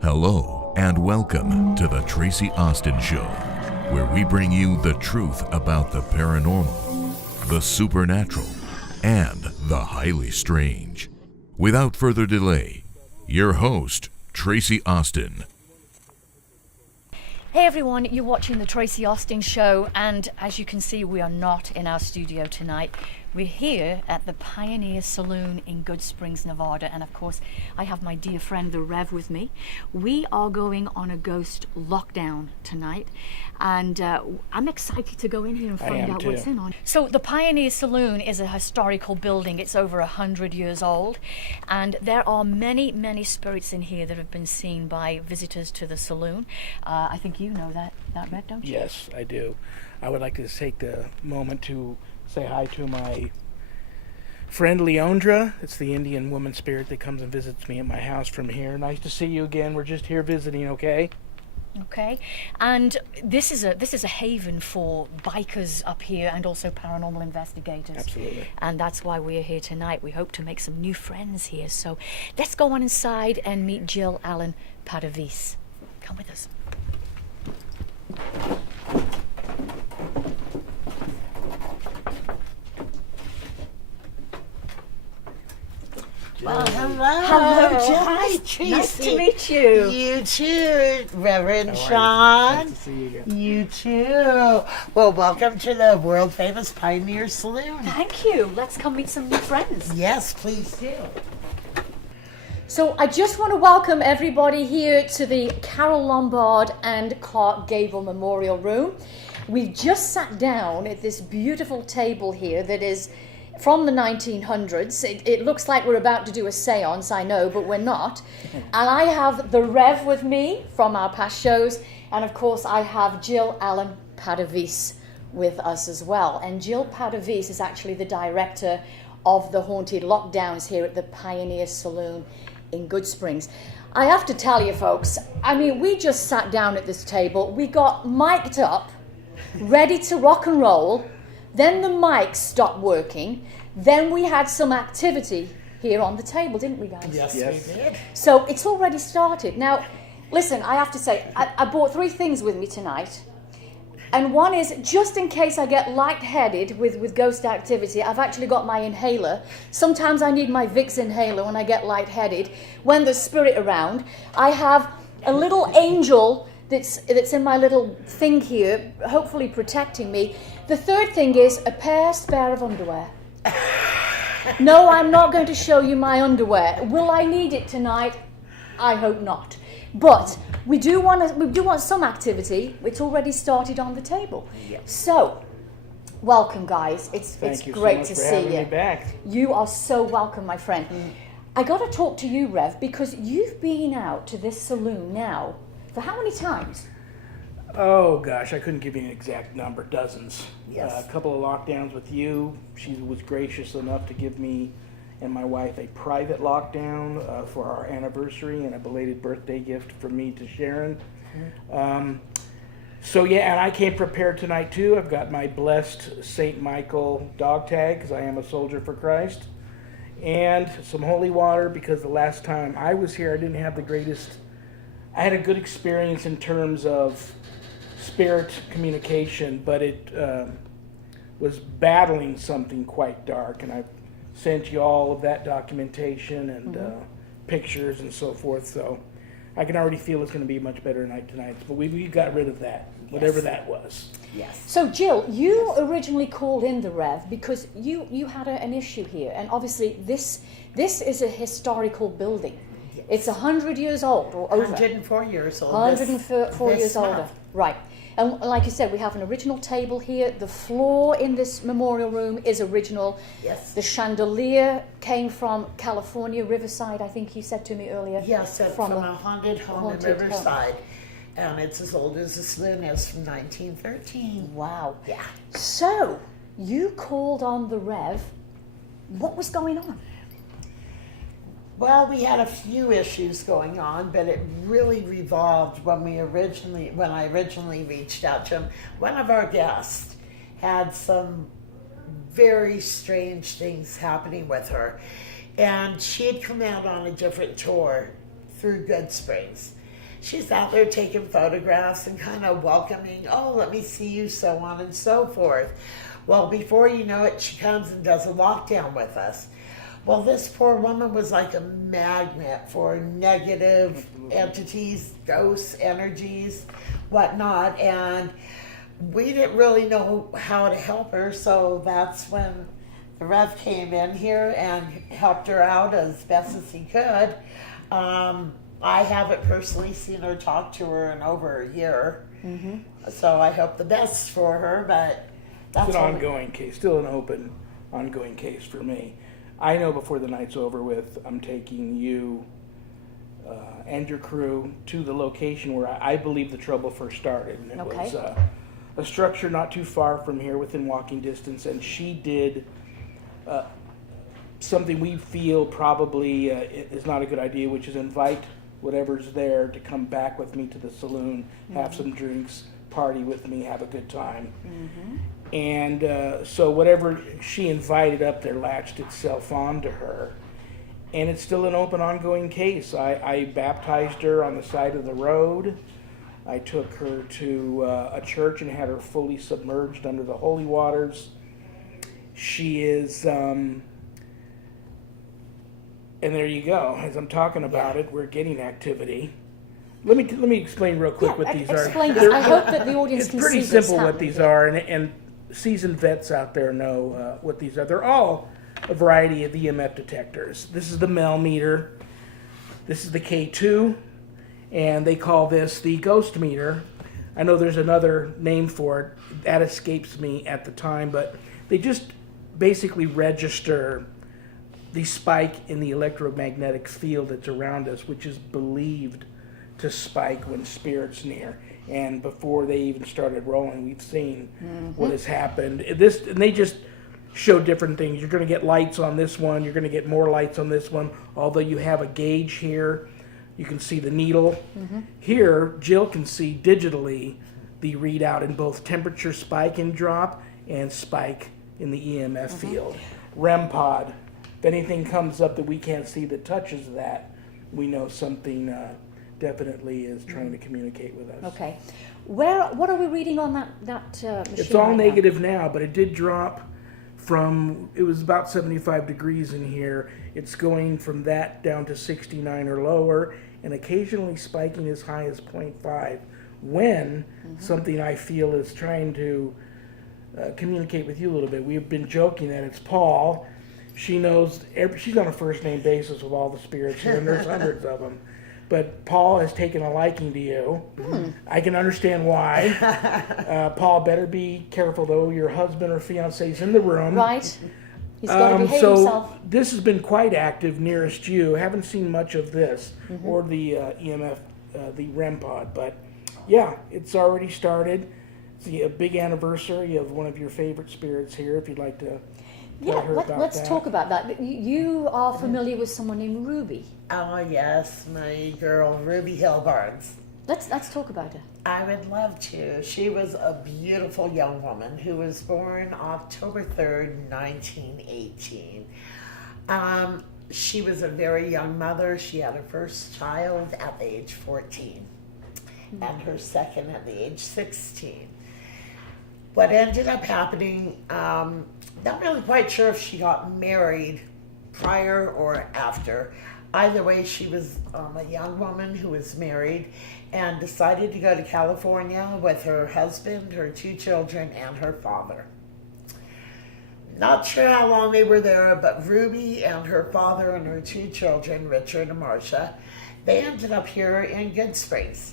Hello and welcome to the Tracie Austin Show, where we bring you the truth about the paranormal, the supernatural, and the highly strange. Without further delay, your host, Tracie Austin. Hey everyone, you're watching the Tracie Austin Show, and as you can see, we are not in our studio tonight. We're here at the Pioneer Saloon in GoodSprings, Nevada, and of course, I have my dear friend the Rev with me. We are going on a ghost lockdown tonight, and I'm excited to go in here and find out what's in on. So the Pioneer Saloon is a historical building. It's over 100 years old, and there are many, many spirits in here that have been seen by visitors to the saloon. I think you know that Rev, don't you? Yes, I do. I would like to take the moment to say hi to my friend Leondra. It's the Indian woman spirit that comes and visits me at my house from here. Nice to see you again. We're just here visiting, okay? Okay, and this is a haven for bikers up here and also paranormal investigators. Absolutely. And that's why we're here tonight. We hope to make some new friends here. So let's go on inside and meet Jill Allen-Padovese. Come with us. Well, hello. Hello, Jill. Hi, Tracie. Nice to meet you. You too, Reverend Sean. Nice to see you again. You too. Well, welcome to the world famous Pioneer Saloon. Thank you. Let's come meet some new friends. Yes, please do. So I just want to welcome everybody here to the Carole Lombard and Clark Gable Memorial Room. We've just sat down at this beautiful table here that is from the 1900s. It looks like we're about to do a seance, I know, but we're not. And I have the Rev with me from our past shows, and of course I have Jill Allen-Padovese with us as well. And Jill Padovese is actually the director of the Haunted Lockdowns here at the Pioneer Saloon in GoodSprings. I have to tell you folks, I mean, we just sat down at this table, we got mic'd up, ready to rock and roll. Then the mics stopped working. Then we had some activity here on the table, didn't we, guys? Yes, Yes. we did. So it's already started. Now, listen, I have to say, I brought three things with me tonight. And one is, just in case I get lightheaded with ghost activity, I've actually got my inhaler. Sometimes I need my Vicks inhaler when I get lightheaded. When there's spirit around, I have a little angel that's in my little thing here, hopefully protecting me. The third thing is a spare of underwear. No, I'm not going to show you my underwear. Will I need it tonight? I hope not. But we do want some activity. It's already started on the table. Yes. So, welcome, guys. It's Thank you great so much to for see having you. me back. You are so welcome, my friend. I got to talk to you, Rev, because you've been out to this saloon now for how many times? Oh gosh, I couldn't give you an exact number, dozens. Yes. A couple of lockdowns with you. She was gracious enough to give me and my wife a private lockdown for our anniversary and a belated birthday gift from me to Sharon. So yeah, and I came prepared tonight too. I've got my blessed St. Michael dog tag because I am a soldier for Christ, and some holy water because the last time I was here I didn't have the greatest. I had a good experience in terms of spirit communication, but it was battling something quite dark, and I've sent you all of that documentation and pictures and so forth, so I can already feel it's going to be a much better night tonight, but we got rid of that, whatever that was. Yes. So Jill, you originally called in the Rev because you had an issue here, and obviously this is a historical building. Yes. It's 100 years old or over. 104 years old. 104 this years older. month. Right. And like you said, we have an original table here. The floor in this memorial room is original. Yes. The chandelier came from California, Riverside, I think you said to me earlier. Yes, from a haunted home in haunted home. Riverside. And it's as old as the saloon is, from 1913. Wow. Yeah. So, you called on the Rev. What was going on? Well, we had a few issues going on, but it really revolved when I originally reached out to him. One of our guests had some very strange things happening with her, and she had come out on a different tour through GoodSprings, she's out there taking photographs and kind of welcoming, oh, let me see you, so on and so forth. Well, before you know it, she comes and does a lockdown with us. Well, this poor woman was like a magnet for negative entities, ghosts, energies, whatnot, and we didn't really know how to help her, so that's when the Rev came in here and helped her out as best as he could. I haven't personally seen her, talk to her in over a year, so I hope the best for her, but that's It's an ongoing case, still an open, ongoing case for me. I know before the night's over with, I'm taking you and your crew to the location where I believe the trouble first started. And it was a structure not too far from here, within walking distance, and she did something we feel probably is not a good idea, which is invite whatever's there to come back with me to the saloon, have some drinks, party with me, have a good time. And so whatever she invited up there latched itself onto her. And it's still an open, ongoing case. I baptized her on the side of the road. I took her to a church and had her fully submerged under the holy waters. She is, and there you go. As I'm talking about it, we're getting activity. Let me explain real quick what these explain are. this. I hope that the audience It's can pretty see this simple what these happening. are, and seasoned vets out there know what these are. They're all a variety of EMF detectors. This is the Mel meter. This is the K2, and they call this the ghost meter. I know there's another name for it. That escapes me at the time, but they just basically register the spike in the electromagnetic field that's around us, which is believed to spike when spirit's near. And before they even started rolling, we've seen what has happened. And they just show different things. You're going to get lights on this one. You're going to get more lights on this one. Although you have a gauge here, you can see the needle. Here, Jill can see digitally the readout in both temperature spike and drop and spike in the EMF field. REM pod. If anything comes up that we can't see that touches that, we know something definitely is trying to communicate with us. Okay. What are we reading on that machine? It's all right negative now, but it did drop from, it was about 75 degrees in here. It's going from that down to 69 or lower, and occasionally spiking as high as 0.5 when something I feel is trying to communicate with you a little bit. We've been joking that it's Paul. She knows, she's on a first name basis with all the spirits here, and there's hundreds of them. But Paul has taken a liking to you. I can understand why. Paul, better be careful though. Your husband or fiance is in the room. Right. He's got to behave so himself. this has been quite active nearest you. Haven't seen much of this or the EMF, the REM pod, but yeah, it's already started. It's a big anniversary of one of your favorite spirits here. If you'd like to tell her about Let's that. talk about that. You are familiar with someone named Ruby. Oh yes, my girl Ruby Hillbards. Let's talk about her. I would love to. She was a beautiful young woman who was born October 3rd, 1918. She was a very young mother. She had her first child at the age 14 and her second at the age 16. What ended up happening, not really quite sure if she got married prior or after. Either way, she was a young woman who was married and decided to go to California with her husband, her 2 children, and her father. Not sure how long they were there, but Ruby and her father and her 2 children, Richard and Marcia, they ended up here in GoodSprings.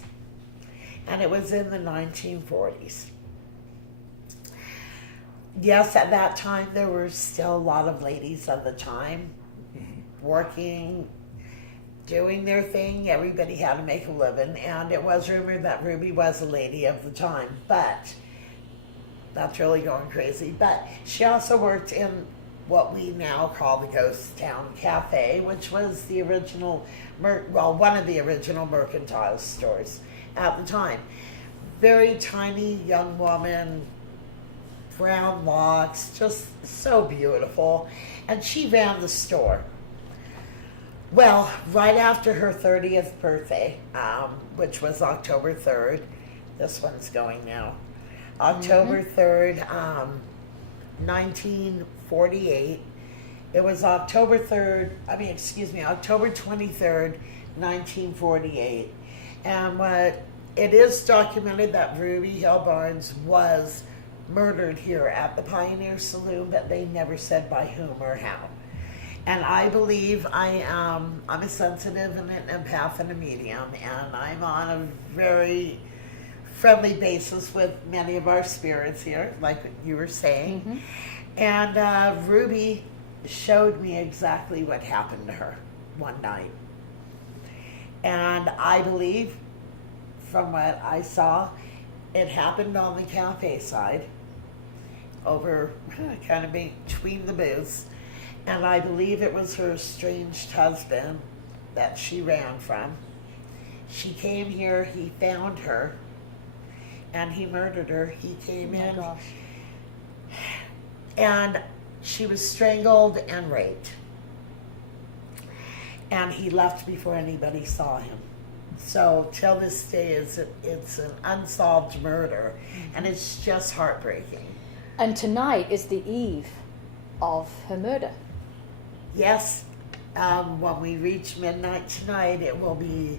And it was in the 1940s. Yes, at that time, there were still a lot of ladies of the time working, doing their thing. Everybody had to make a living, and it was rumored that Ruby was a lady of the time, but that's really going crazy. But she also worked in what we now call the Ghost Town Cafe, which was the original, one of the original mercantile stores at the time. Very tiny young woman, brown locks, just so beautiful. And she ran the store. Well, right after her 30th birthday, which was October 3rd, this one's going now. October 3rd, 1948. It was October 23rd, 1948. And what it is documented that Ruby Hill Barnes was murdered here at the Pioneer Saloon, but they never said by whom or how. And I believe I'm a sensitive and an empath and a medium, and I'm on a very friendly basis with many of our spirits here, like you were saying. And Ruby showed me exactly what happened to her one night. And I believe, from what I saw, it happened on the cafe side, over kind of between the booths. And I believe it was her estranged husband that she ran from. She came here, he found her, and he murdered her. He came in, and she was strangled and raped. And he left before anybody saw him. So till this day, it's an unsolved murder, and it's just heartbreaking. And tonight is the eve of her murder. Yes, when we reach midnight tonight, it will be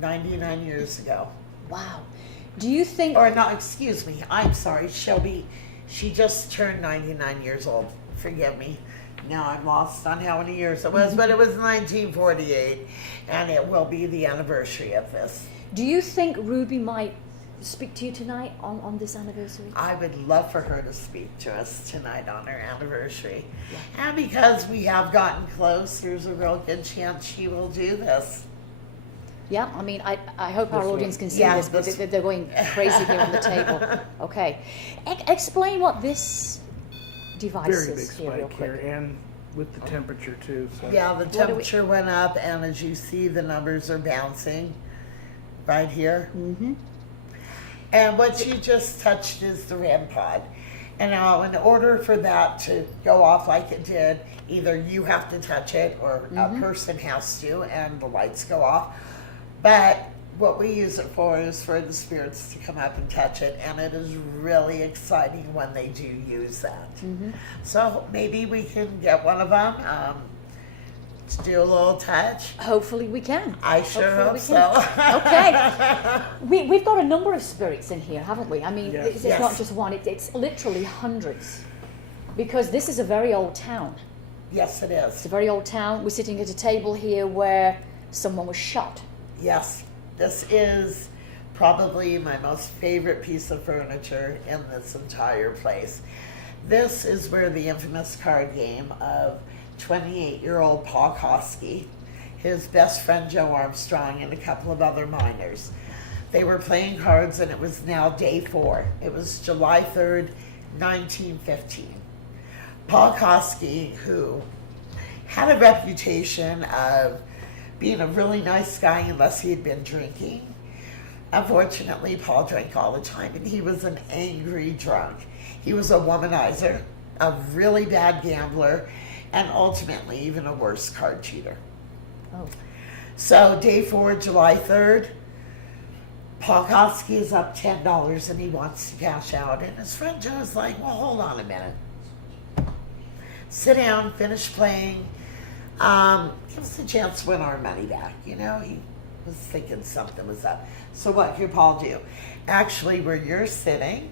99 years ago. Wow. Do you think... Or no, excuse me, I'm sorry, she just turned 99 years old. Forgive me. Now I'm lost on how many years it was, but it was 1948, and it will be the anniversary of this. Do you think Ruby might speak to you tonight on this anniversary? I would love for her to speak to us tonight on her anniversary. Yeah. And because we have gotten close, there's a real good chance she will do this. Yeah, I mean, I hope our audience can see this, but they're going crazy here on the table. Okay. Explain what this device Very big is spike here, and with the temperature too. So. Yeah, the temperature went up, and as you see, the numbers are bouncing right here. And what you just touched is the REM pod. And now, in order for that to go off like it did, either you have to touch it or a person has to, and the lights go off. But what we use it for is for the spirits to come up and touch it, and it is really exciting when they do use that. So maybe we can get one of them to do a little touch. Hopefully we can. I sure hope so. Okay. We've got a number of spirits in here, haven't we? I mean, Yes. it's not just one, it's literally hundreds. Because this is a very old town. Yes, it It's is. a very old town. We're sitting at a table here where someone was shot. Yes, this is probably my most favorite piece of furniture in this entire place. This is where the infamous card game of 28-year-old Paul Koski, his best friend Joe Armstrong, and a couple of other miners. They were playing cards, and it was now day 4. It was July 3rd, 1915. Paul Koski, who had a reputation of being a really nice guy unless he had been drinking. Unfortunately, Paul drank all the time, and he was an angry drunk. He was a womanizer, a really bad gambler, and ultimately even a worse card cheater. Oh. So day 4, July 3rd, Paul Koski is up $10 and he wants to cash out. And his friend Joe's like, well, hold on a minute. Sit down, finish playing. Give us a chance to win our money back. You know, he was thinking something was up. So what could Paul do? Actually, where you're sitting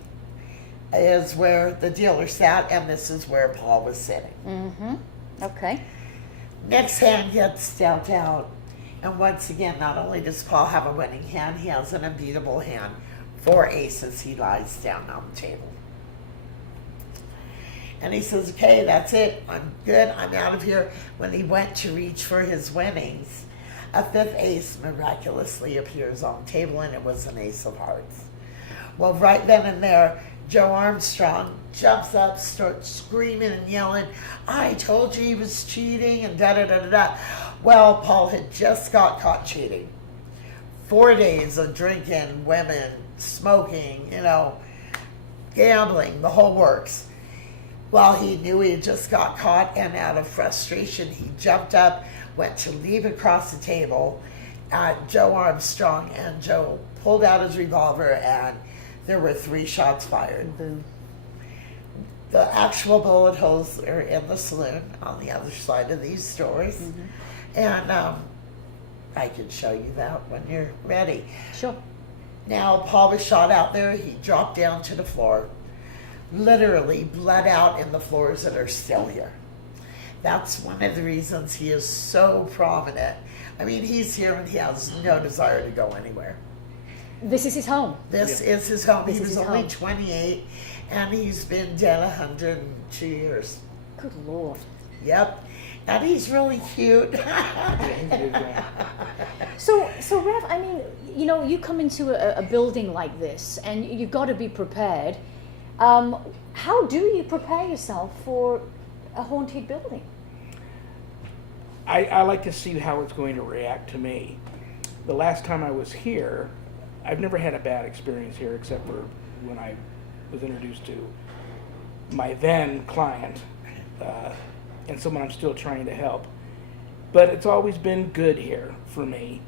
is where the dealer sat, and this is where Paul was sitting. Okay. Next hand gets dealt out. And once again, not only does Paul have a winning hand, he has an unbeatable hand. 4 aces, he lies down on the table. And he says, okay, that's it. I'm good. I'm out of here. When he went to reach for his winnings, a 5th ace miraculously appears on the table, and it was an ace of hearts. Well, right then and there, Joe Armstrong jumps up, starts screaming and yelling, I told you he was cheating, and da-da-da-da-da. Well, Paul had just got caught cheating. 4 days of drinking, women, smoking, you know, gambling, the whole works. Well, he knew he had just got caught, and out of frustration, he jumped up, went to leap across the table at Joe Armstrong, and Joe pulled out his revolver, and there were 3 shots fired. Boom. The actual bullet holes are in the saloon on the other side of these doors. And I can show you that when you're ready. Sure. Now, Paul was shot out there. He dropped down to the floor, literally bled out in the floors that are still here. That's one of the reasons he is so prominent. I mean, he's here and he has no desire to go anywhere. This is his home. This is his home. This He is was his only home. 28, and he's been dead 102 years. Good Lord. Yep. And he's really cute. So Rev, I mean, you know, you come into a building like this, and you've got to be prepared. How do you prepare yourself for a haunted building? I like to see how it's going to react to me. The last time I was here, I've never had a bad experience here except for when I was introduced to my then client and someone I'm still trying to help. But it's always been good here for me.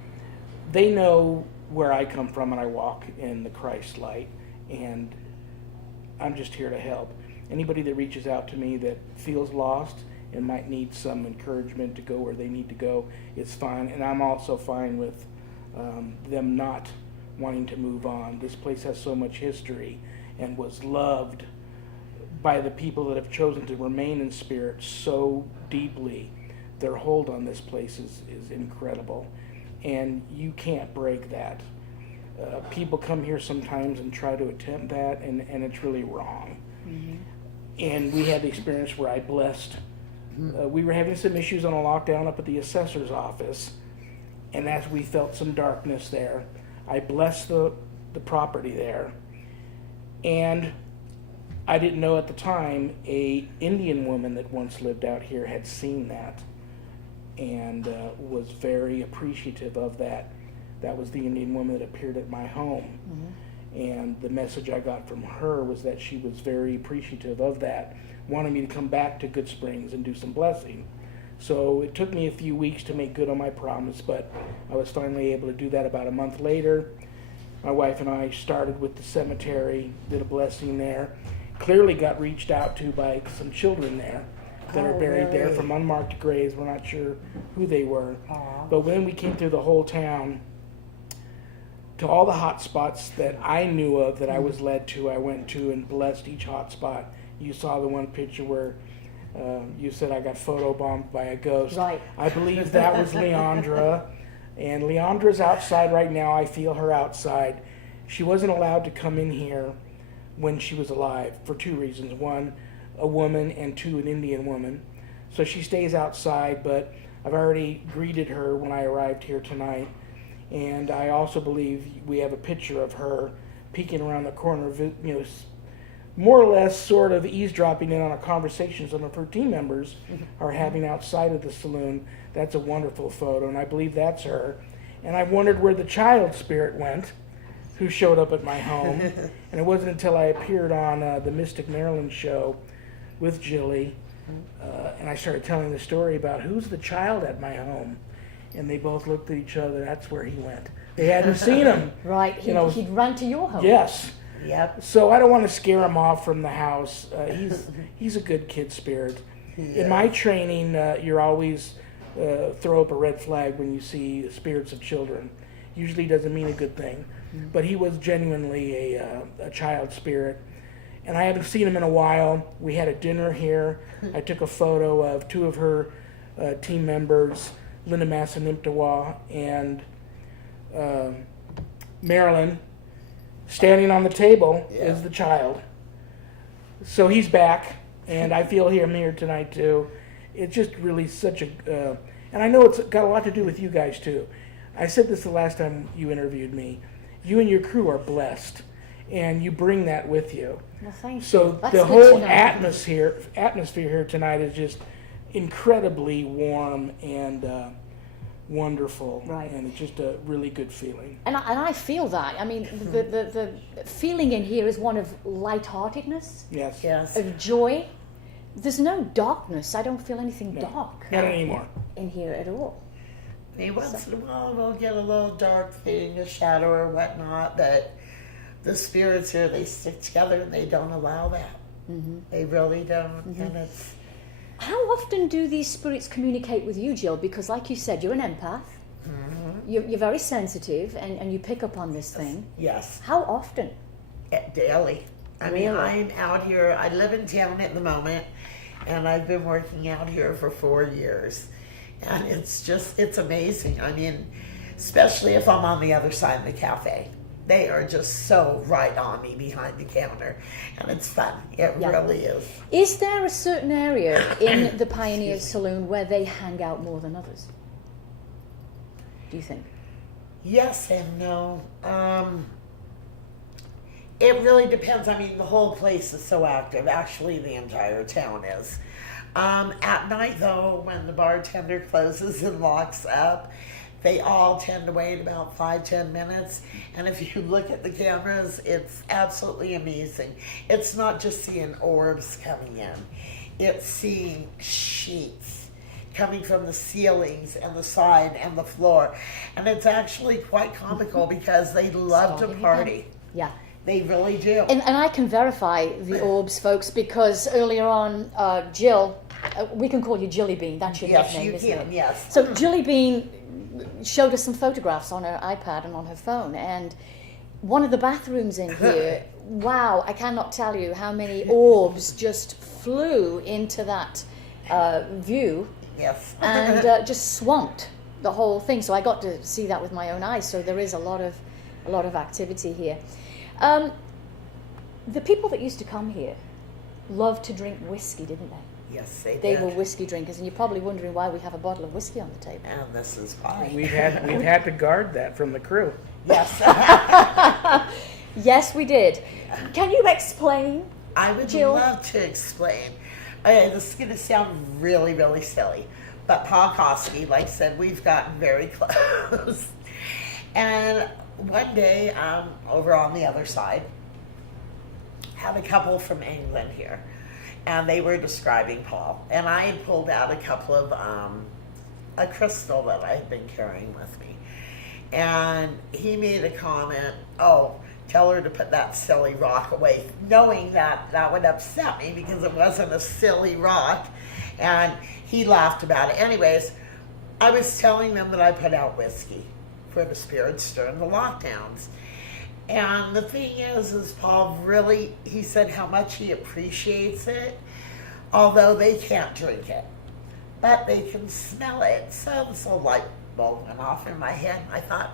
They know where I come from and I walk in the Christ light, and I'm just here to help. Anybody that reaches out to me that feels lost and might need some encouragement to go where they need to go, it's fine. And I'm also fine with them not wanting to move on. This place has so much history and was loved by the people that have chosen to remain in spirit so deeply. Their hold on this place is incredible, and you can't break that. People come here sometimes and try to attempt that, and it's really wrong. And we had the experience where I blessed. We were having some issues on a lockdown up at the assessor's office, and as we felt some darkness there, I blessed the property there. And I didn't know at the time, a Indian woman that once lived out here had seen that and was very appreciative of that. That was the Indian woman that appeared at my home. And the message I got from her was that she was very appreciative of that, wanted me to come back to GoodSprings and do some blessing. So it took me a few weeks to make good on my promise, but I was finally able to do that about a month later. My wife and I started with the cemetery, did a blessing there. Clearly got reached out to by some children there that are buried there from unmarked graves. We're not sure who they were. But when we came through the whole town, to all the hot spots that I knew of that I was led to, I went to and blessed each hot spot. You saw the one picture where you said I got photobombed by a ghost. Right. I believe that was Leandra. And Leandra's outside right now. I feel her outside. She wasn't allowed to come in here when she was alive for 2 reasons. 1, a woman, and 2, an Indian woman. So she stays outside, but I've already greeted her when I arrived here tonight. And I also believe we have a picture of her peeking around the corner, you know, more or less sort of eavesdropping in on a conversation some of her team members are having outside of the saloon. That's a wonderful photo, and I believe that's her. And I wondered where the child spirit went, who showed up at my home. And it wasn't until I appeared on the Mystic Maryland show with Jilly, and I started telling the story about who's the child at my home. And they both looked at each other. That's where he went. They hadn't seen him. Right, he'd run to your home. Yes. Yep. So I don't want to scare him off from the house. He's a good kid spirit. In my training, you're always throw up a red flag when you see spirits of children. Usually doesn't mean a good thing. But he was genuinely a child spirit. And I haven't seen him in a while. We had a dinner here. I took a photo of 2 of her team members, Linda Massanimtawa and Marilyn. Standing on the table is the child. So he's back, and I feel him here tonight too. It's just really such a, and I know it's got a lot to do with you guys too. I said this the last time you interviewed me. You and your crew are blessed, and you bring that with you. Well, thank you. So That's the good whole to know. atmosphere here tonight is just incredibly warm and wonderful, Right. and it's just a really good feeling. And I feel that. I mean, the feeling in here is one of lightheartedness, Yes. Yes. of joy, there's no darkness. I don't feel anything dark Not anymore. in here at all. Once in a while we'll get a little dark thing, a shadow or whatnot, but the spirits here, they stick together and they don't allow that. They really don't. And it's... How often do these spirits communicate with you, Jill? Because like you said, you're an empath. You're very sensitive and you pick up on this thing. Yes. How often? Daily. I Really? mean, I'm out here, I live in town at the moment, and I've been working out here for 4 years. And it's amazing. I mean, especially if I'm on the other side of the cafe. They are just so right on me behind the counter. And it's fun. It really is. Is there a certain area in the Pioneer Saloon where they hang out more than others? Do you think? Yes and no. It really depends. I mean, the whole place is so active. Actually, the entire town is. At night, though, when the bartender closes and locks up, they all tend to wait about 5-10 minutes. And if you look at the cameras, it's absolutely amazing. It's not just seeing orbs coming in. It's seeing sheets coming from the ceilings and the side and the floor. And it's actually quite comical because they love to party. Yeah. They really do. And I can verify the orbs, folks, because earlier on, Jill, we can call you Jilly Bean. That's your nickname, isn't it? Yes. So Jilly Bean showed us some photographs on her iPad and on her phone, and one of the bathrooms in here, wow, I cannot tell you how many orbs just flew into that view. Yes. And just swamped the whole thing. So I got to see that with my own eyes. So there is a lot of activity here. The people that used to come here loved to drink whiskey, didn't they? Yes, they They did. were whiskey drinkers, and you're probably wondering why we have a bottle of whiskey on the table. And this is why. We've had to guard that from the crew. Yes. Yes, we did. Can you explain? I would Jill? love to explain. Okay, this is going to sound really, really silly, but Paul Kosky, like I said, we've gotten very close. And one day, over on the other side, had a couple from England here, and they were describing Paul. And I had pulled out a couple of a crystal that I had been carrying with me, and he made a comment, "Oh, tell her to put that silly rock away," knowing that that would upset me because it wasn't a silly rock, and he laughed about it. Anyways, I was telling them that I put out whiskey for the spirits during the lockdowns. And the thing is Paul really, he said how much he appreciates it, although they can't drink it, but they can smell it. So this little light bulb went off in my head, and I thought,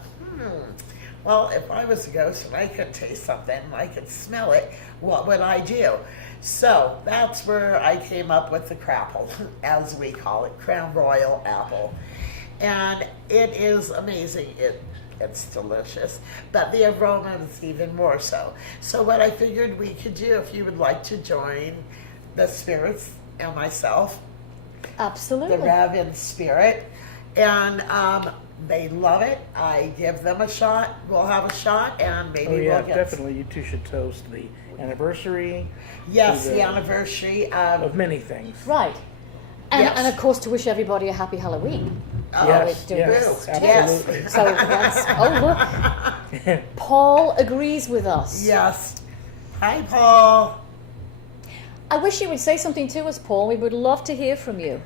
well, if I was a ghost and I could taste something and I could smell it, what would I do? So that's where I came up with the crapple, as we call it, Crown Royal apple. And it is amazing. It's delicious, but the aroma is even more so. So what I figured we could do, if you would like to join the spirits and myself, Absolutely. the Rev in spirit, and they love it. I give them a shot. We'll have a shot, and maybe Oh yeah, we'll get definitely. You two should toast the anniversary. Yes, to the anniversary of many things. Right. And, Yes. and of course, to wish everybody a happy Halloween. Yes, do yes, this. absolutely. So that's, oh look, Paul agrees with us. Yes. Hi, Paul. I wish you would say something to us, Paul. We would love to hear from you.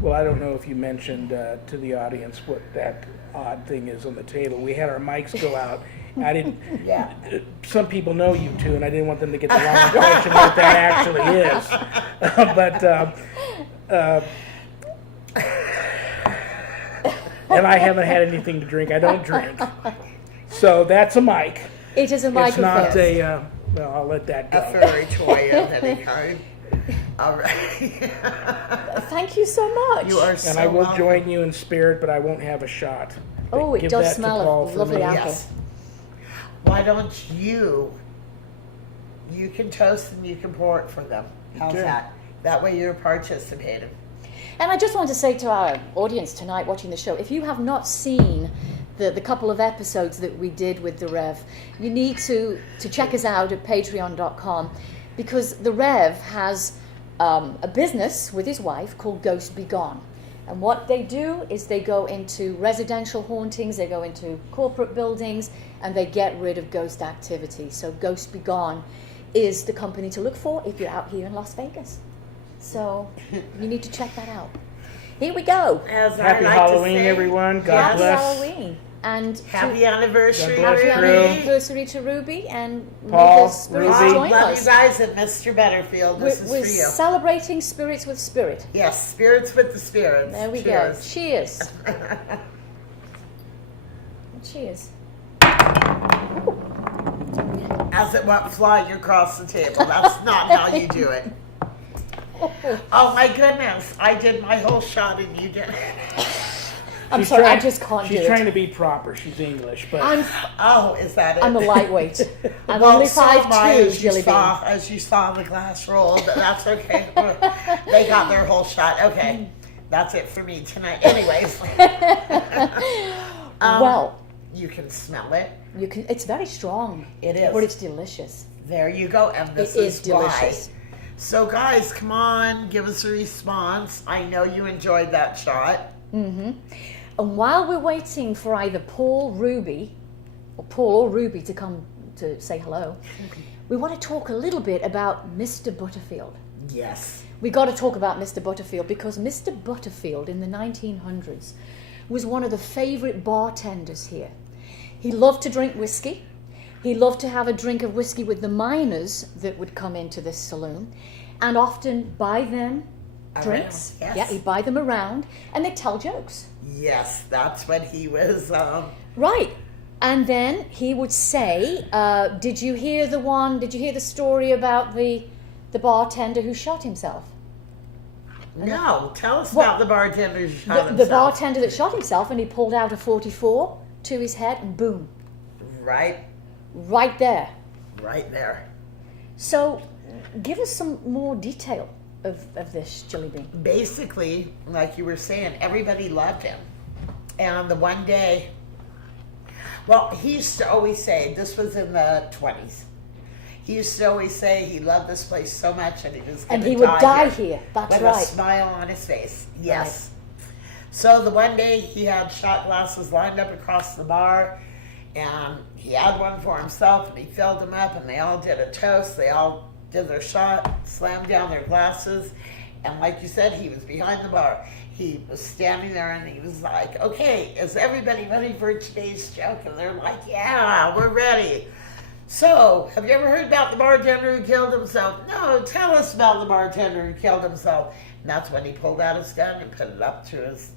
Well, I don't know if you mentioned to the audience what that odd thing is on the table. We had our mics go out. I didn't. Yeah. Some people know you two, and I didn't want them to get the wrong impression what that actually is. And I haven't had anything to drink. I don't drink. So that's a mic. It is a It's microphone. not a. Well, I'll let that A go. furry toy of any kind. All right. Thank you so much. You are so And I will welcome. join you in spirit, but I won't have a shot. Oh, it Give does that to smell Paul of for lovely me. apple. Yes. Why don't you can toast and you can pour it for them. How's Okay. that? That way you're participating. And I just want to say to our audience tonight watching the show, if you have not seen the couple of episodes that we did with the Rev, you need to check us out at patreon.com, because the Rev has a business with his wife called Ghost Be Gone. And what they do is they go into residential hauntings, they go into corporate buildings, and they get rid of ghost activity. So Ghost Be Gone is the company to look for if you're out here in Las Vegas. So you need to check that out. Here we go. As I Happy like Halloween, to say, everyone. God Happy bless. Halloween. And happy anniversary, God bless happy crew. anniversary to Ruby, and Paul, may the spirits Ruby. join love us. you guys, and Mr. Butterfield, this We're is for you. celebrating spirits with spirit. Yes, spirits with the spirits. There we Cheers. go. Cheers. Cheers. As it went flying across the table. That's not how you do it. Oh my goodness, I did my whole shot and you didn't. I'm She's sorry, I trying- just can't do She's it. trying to be proper. She's English, but Oh, is that it? I'm a lightweight. I'm Well, only so am I, 5'2", as you Jilly saw, as you saw the glass roll, but that's okay. They got their whole shot. Okay, that's it for me tonight. Anyways, Well, you can smell it. you can. It's very strong. It is. But it's delicious. There you go, and this It is why. delicious. So, guys, come on, give us a response. I know you enjoyed that shot. And while we're waiting for either Paul or Ruby to come to say hello, we want to talk a little bit about Mr. Butterfield. Yes. We got to talk about Mr. Butterfield because Mr. Butterfield in the 1900s was one of the favorite bartenders here. He loved to drink whiskey. He loved to have a drink of whiskey with the miners that would come into this saloon and often buy them drinks. Yes. Yeah, he'd buy them around and they'd tell jokes. Yes, that's what he was. Right. And then he would say, did you hear the story about the bartender who shot himself? No, tell us about the bartender who shot The himself. bartender that shot himself, and he pulled out a 44 to his head and boom, Right there. right there. So give us some more detail of this, Jilly Bean. Basically, like you were saying, everybody loved him. And the one day, well, he used to always say, this was in the 20s, he used to always say he loved this place so much and he was going And to he would die here. That's with right. a smile on his face. Yes. So the one day he had shot glasses lined up across the bar, and he had one for himself, and he filled them up, and they all did a toast. They all did their shot, slammed down their glasses, and like you said, he was behind the bar. He was standing there, and he was like, okay, is everybody ready for today's joke? And they're like, yeah, we're ready. So, have you ever heard about the bartender who killed himself? No, tell us about the bartender who killed himself. And that's when he pulled out his gun and put it up to his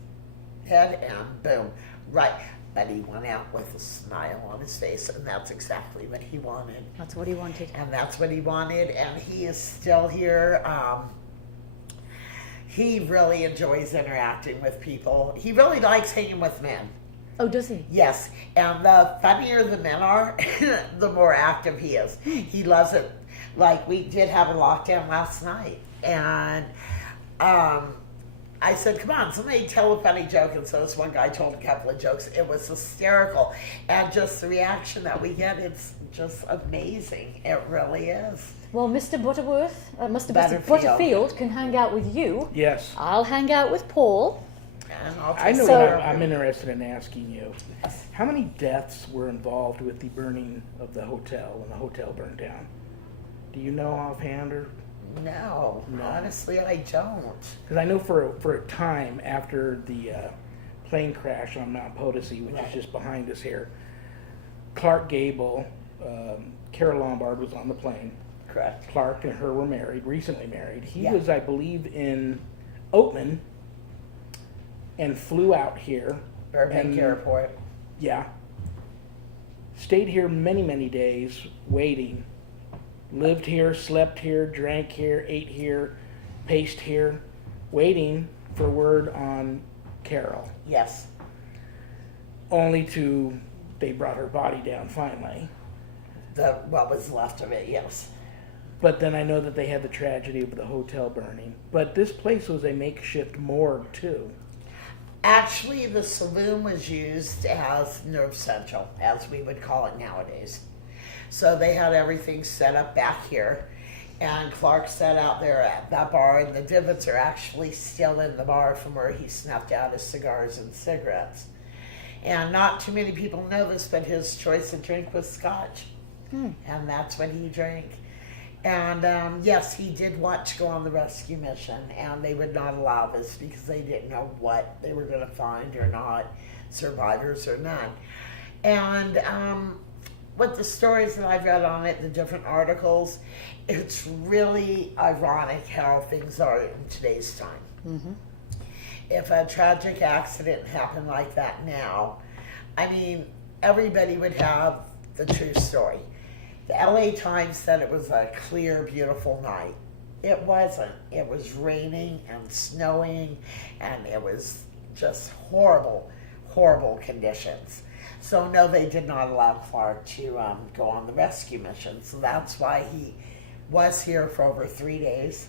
head, and boom, right. But he went out with a smile on his face, and that's exactly what he wanted. That's what he wanted. And that's what he wanted, and he is still here. He really enjoys interacting with people. He really likes hanging with men. Oh, does he? Yes, and the funnier the men are, the more active he is. He loves it. Like, we did have a lockdown last night, and I said, come on, somebody tell a funny joke. And so this one guy told a couple of jokes. It was hysterical. And just the reaction that we get, it's just amazing. It really is. Well, Mr. Butterfield. Butterfield can hang out with you. yes. I'll hang out with Paul. And I'll I know just what So- I'm interested in asking you. How many deaths were involved with the burning of the hotel when the hotel burned down? Do you know offhand, or? No, honestly, I don't. Because I know for a time after the plane crash on Mount Potosi, which is just behind us here, Clark Gable, Carole Lombard was on the plane. Correct. Clark and her were married, recently married. He Yeah. was, I believe, in Oatman and flew out here. Burbank And- Airport. Yeah. Stayed here many, many days waiting. Lived here, slept here, drank here, ate here, paced here, waiting for word on Carole. Yes. Only to, they brought her body down finally. What was left of it, yes. But then I know that they had the tragedy of the hotel burning. But this place was a makeshift morgue too. Actually, the saloon was used as Nerve Central, as we would call it nowadays. So they had everything set up back here. And Clark sat out there at that bar, and the divots are actually still in the bar from where he snuffed out his cigars and cigarettes. And not too many people know this, but his choice of drink was scotch. And that's what he drank. And yes, he did want to go on the rescue mission, and they would not allow this because they didn't know what they were going to find or not, survivors or none. And with the stories that I've read on it, the different articles, it's really ironic how things are in today's time. If a tragic accident happened like that now, I mean, everybody would have the true story. The LA Times said it was a clear, beautiful night. It wasn't. It was raining and snowing, and it was just horrible, horrible conditions. So no, they did not allow Clark to go on the rescue mission. So that's why he was here for over 3 days.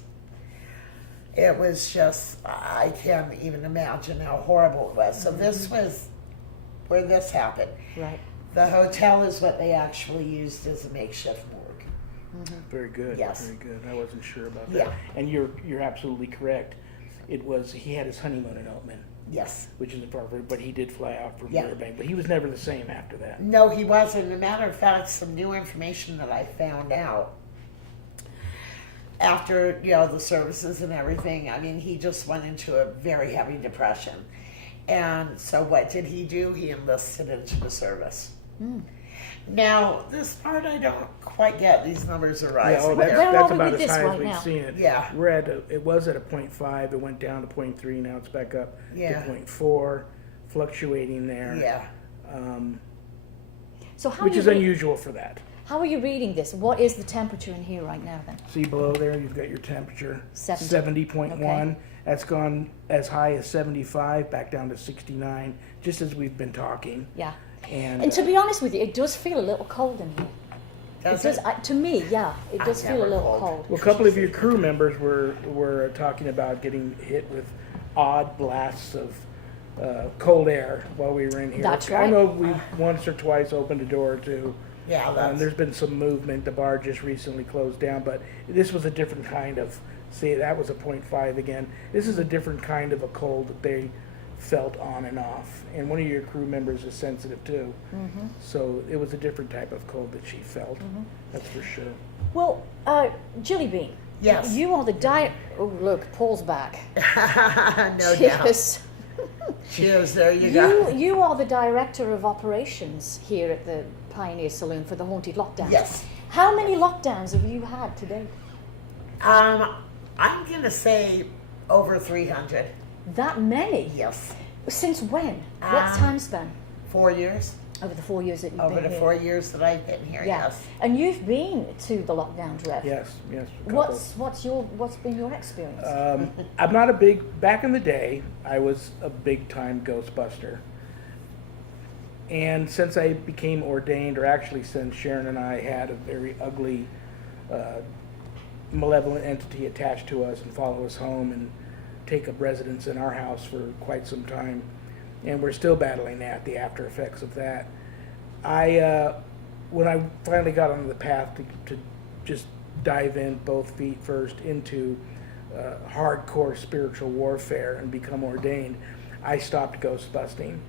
It was just, I can't even imagine how horrible it was. So this was where this happened. Right. The hotel is what they actually used as a makeshift morgue. Very good. Yes. Very good. I wasn't sure about that. Yeah. And you're absolutely correct. It was, he had his honeymoon in Oatman, Yes. which is in Butterfield, but he did fly out from Yeah. Burbank. But he was never the same after that. No, he wasn't. As a matter of fact, some new information that I found out after, the services and everything, I mean, he just went into a very heavy depression. And so what did he do? He enlisted into the service. Now, this part I don't quite get. These numbers are rising. Where That's are we about with as this high right as we've now? seen it. Yeah. We're at it was at a 0.5. It went down to 0.3. Now it's back up Yeah. to 0.4, fluctuating there. Yeah. So how Which are you is unusual for that. How are you reading this? What is the temperature in here right now then? See below there, you've got your temperature. 70. 70.1. Okay. That's gone as high as 75, back down to 69, just as we've been talking. Yeah. And to be honest with you, it does feel a little cold in here. Does It does, it? to me, yeah, it does feel a never little cold. cold. well, a couple of your crew members were talking about getting hit with odd blasts of cold air while we were in here. That's I right. know we once or twice opened a door or two. Yeah, that's... There's been some movement. The bar just recently closed down, but this was a different kind of. See, that was a 0.5 again. This is a different kind of a cold that they felt on and off. And one of your crew members is sensitive too. So it was a different type of cold that she felt. That's for sure. Well, Jilly Bean. Yes. You are the Oh, look, Paul's back. no doubt. Cheers. Cheers, there you go. You are the director of operations here at the Pioneer Saloon for the Haunted Lockdowns. Yes. How many lockdowns have you had today? I'm going to say over 300. That many? Yes. Since when? What time span? 4 years. Over the 4 years that you've Over been the here? 4 years that I've been here, Yeah. yes. And you've been to the lockdowns, Rev. Yes, a couple. What's been your experience? I'm not a big. Back in the day, I was a big time Ghostbuster. And since I became ordained, or actually since Sharon and I had a very ugly, malevolent entity attached to us and follow us home and take up residence in our house for quite some time, and we're still battling that, the after effects of that. When I finally got on the path to just dive in both feet first into hardcore spiritual warfare and become ordained, I stopped ghost busting.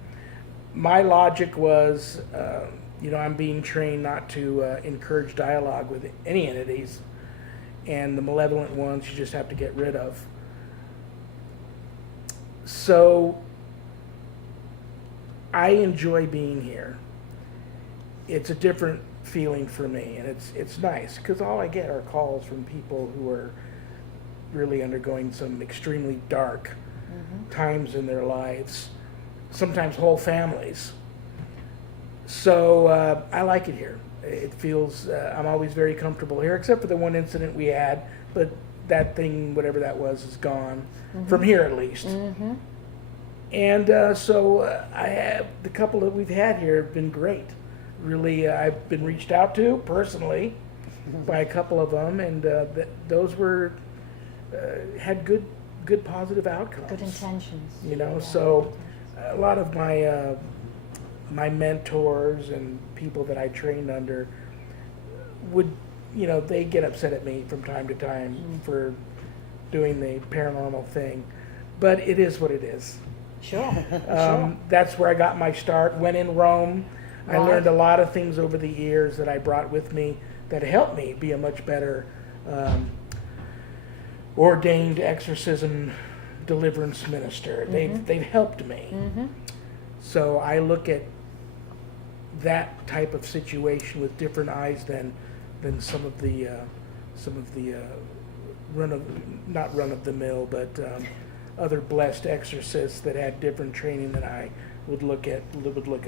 My logic was, I'm being trained not to encourage dialogue with any entities, and the malevolent ones you just have to get rid of. So I enjoy being here. It's a different feeling for me, and it's nice because all I get are calls from people who are really undergoing some extremely dark times in their lives, sometimes whole families. So I like it here. It feels, I'm always very comfortable here, except for the one incident we had, but that thing, whatever that was, is gone, from here at least. And so I have, the couple that we've had here have been great. Really, I've been reached out to personally by a couple of them, and those were, had good positive outcomes. Good intentions. So a lot of my my mentors and people that I trained under would they get upset at me from time to time for doing the paranormal thing, but it is what it is. Sure. Sure. That's where I got my start. When in Rome, I Right. learned a lot of things over the years that I brought with me that helped me be a much better ordained exorcism deliverance minister. They've helped me. So I look at that type of situation with different eyes than some of the not run of the mill, but other blessed exorcists that had different training than I would look at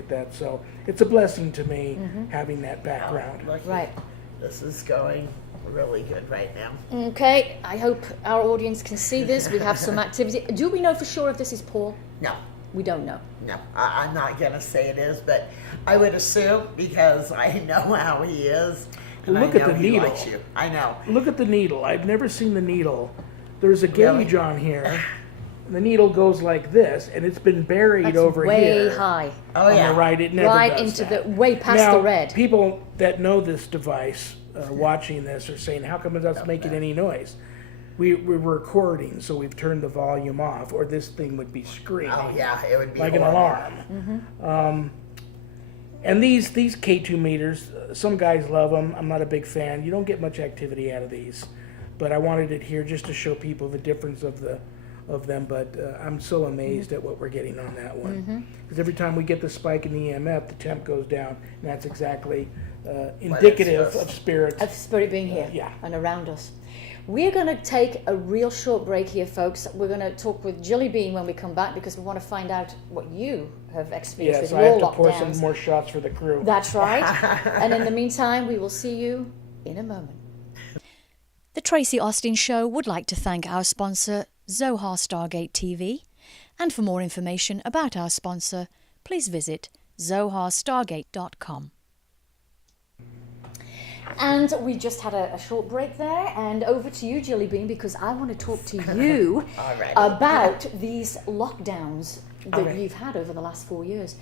that. So it's a blessing to me having that background. Lucky. Right. This is going really good right now. Okay, I hope our audience can see this. We have some activity. Do we know for sure if this is Paul? No, We don't know. no, I'm not going to say it is, but I would assume because I know how he is. And Look I at know the he needle. likes you. I know. Look at the needle. I've never seen the needle. There's a Really? gauge on here. And the needle goes like this, and it's been buried That's over way here. high. Oh, On yeah. the right, it never Right does into that. the way past Now, the red. people that know this device watching this are saying, how come it's not making any noise? We're recording, so we've turned the volume off, or this thing would be screaming. Oh, yeah, it would be Like an horrible. alarm. And these K2 meters, some guys love them. I'm not a big fan. You don't get much activity out of these. But I wanted it here just to show people the difference of them. But I'm so amazed at what we're getting on that one. Because every time we get the spike in the EMF, the temp goes down. And that's exactly indicative of spirits. Of spirit being here yeah. and around us. We're going to take a real short break here, folks. We're going to talk with Jilly Bean when we come back because we want to find out what you have experienced Yes, with I your have to pour lockdowns. some more shots for the crew. That's right. And in the meantime, we will see you in a moment. The Tracie Austin Show would like to thank our sponsor, Zohar Stargate TV. And for more information about our sponsor, please visit zoharstargate.com. And we just had a short break there, and over to you, Jilly Bean, because I want to talk to you Alrighty. about these lockdowns that Alright. you've had over the last 4 years.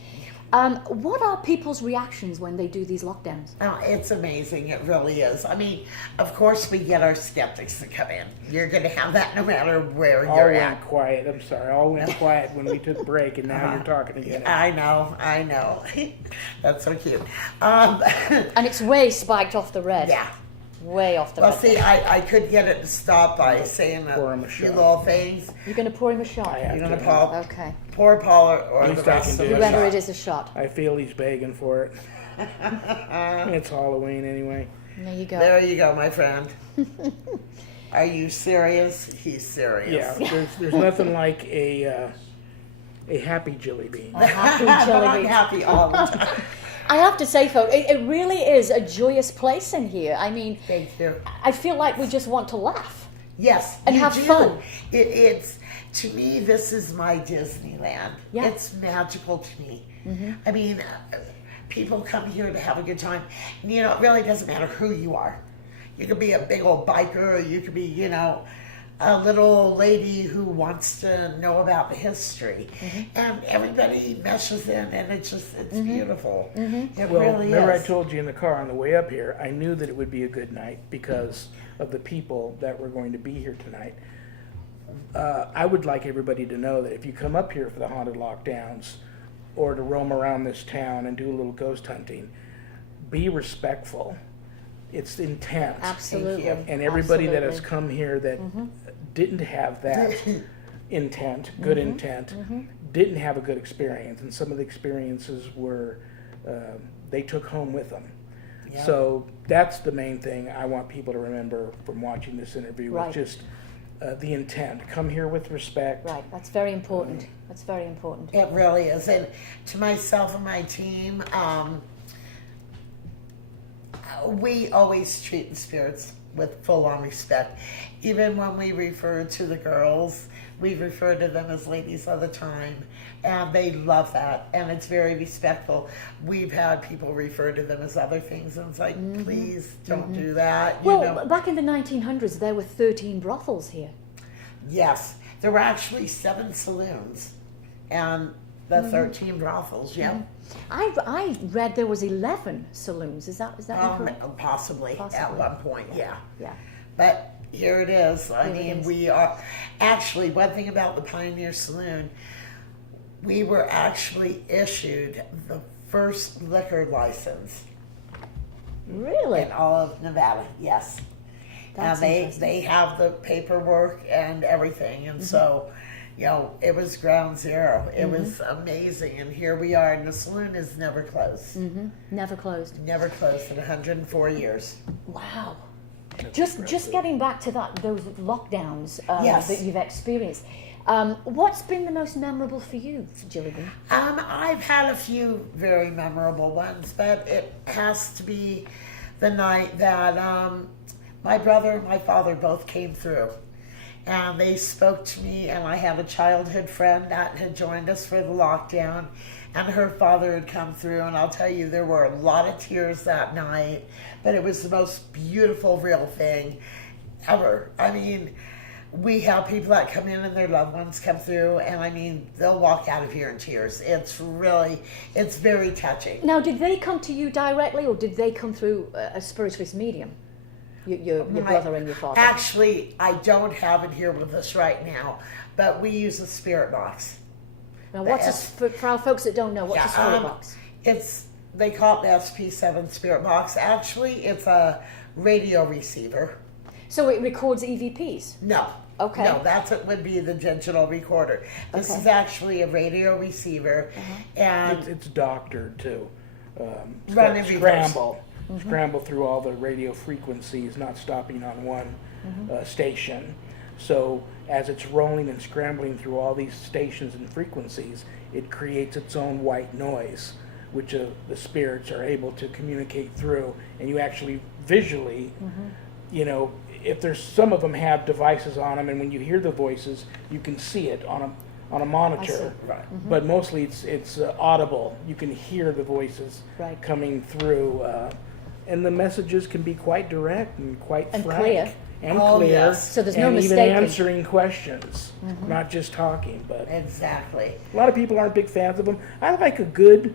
What are people's reactions when they do these lockdowns? Oh, it's amazing. It really is. I mean, of course, we get our skeptics to come in. You're going to have that no matter where All you're went at. quiet. I'm sorry. All went quiet when we took a break, and now you're talking again. I know. That's so cute. And it's way spiked off the red. Yeah. Way off the Well, red. see, I could get it to stop by saying Pour him a a few shot. little things. You're going to pour him a shot? I have You're going to to. Okay. pour Paul or At the least I rest can of do the it. Whoever shot. it is a shot. I feel he's begging for it. It's Halloween anyway. There you go. There you go, my friend. Are you serious? He's serious. Yeah, there's nothing like a happy Jilly Bean. A happy But Jilly I'm Bean. happy all the time. I have to say, folks, it really is a joyous place in here. I mean, Thank you. I feel like we just want to laugh. Yes, And you have do. fun. It's to me, this is my Disneyland. Yeah. It's magical to me. I mean, people come here to have a good time. And, you know, it really doesn't matter who you are. You could be a big old biker, or you could be, you know, a little lady who wants to know about the history. And everybody meshes in, and it's beautiful. It Well, really remember is. I told you in the car on the way up here, I knew that it would be a good night because of the people that were going to be here tonight. I would like everybody to know that if you come up here for the haunted lockdowns or to roam around this town and do a little ghost hunting, be respectful. It's intent. Absolutely. you. And everybody that has Absolutely. come here that didn't have that intent, good intent, didn't have a good experience. And some of the experiences were, they took home with them. Yeah. So that's the main thing I want people to remember from watching this interview, Right. was just the intent. Come here with respect. Right, that's very important. That's very important. It really is. And to myself and my team, we always treat the spirits with full-on respect. Even when we refer to the girls, we refer to them as ladies all the time. And they love that. And it's very respectful. We've had people refer to them as other things. And it's like, please don't do that. You Well, know? back in the 1900s, there were 13 brothels here. Yes. There were actually 7 saloons. And The 13 brothels, yeah. I read there was 11 saloons. Is that incorrect? Possibly at one point, yeah. Yeah. But here it is. I mean, we are actually, one thing about the Pioneer Saloon, we were actually issued the first liquor license Really? in all of Nevada. Yes. That's And interesting. they have the paperwork and everything, and so, you know, it was ground zero. It was amazing, and here we are, and the saloon is never closed. Never closed. Never closed in 104 years. Wow. Just getting back to those lockdowns Yes. that you've experienced. What's been the most memorable for you, Gilligan? I've had a few very memorable ones, but it has to be the night that my brother and my father both came through. And they spoke to me, and I had a childhood friend that had joined us for the lockdown, and her father had come through, and I'll tell you, there were a lot of tears that night, but it was the most beautiful, real thing ever. I mean, we have people that come in and their loved ones come through, and I mean, they'll walk out of here in tears. It's very touching. Now, did they come to you directly, or did they come through a spiritualist medium? Your brother and your father? Actually, I don't have it here with us right now, but we use a spirit box. Now, for our folks that don't know, what's a spirit box? They call it the SP7 spirit box. Actually, it's a radio receiver. So it records EVPs? No. Okay. No, that's what would be the digital recorder. This Okay. is actually a radio receiver, and It's doctored to Run in reverse. scramble through all the radio frequencies, not stopping on one station. So as it's rolling and scrambling through all these stations and frequencies, it creates its own white noise, which the spirits are able to communicate through. And you actually visually, you know, if there's some of them have devices on them, and when you hear the voices, you can see it on a monitor. Right. But mostly it's audible. You can hear the voices Right. coming through, and the messages can be quite direct and quite And frank clear. and Oh, clear. yes. So there's no and even mistaking. answering questions, not just talking. But exactly. a lot of people aren't big fans of them. I like a good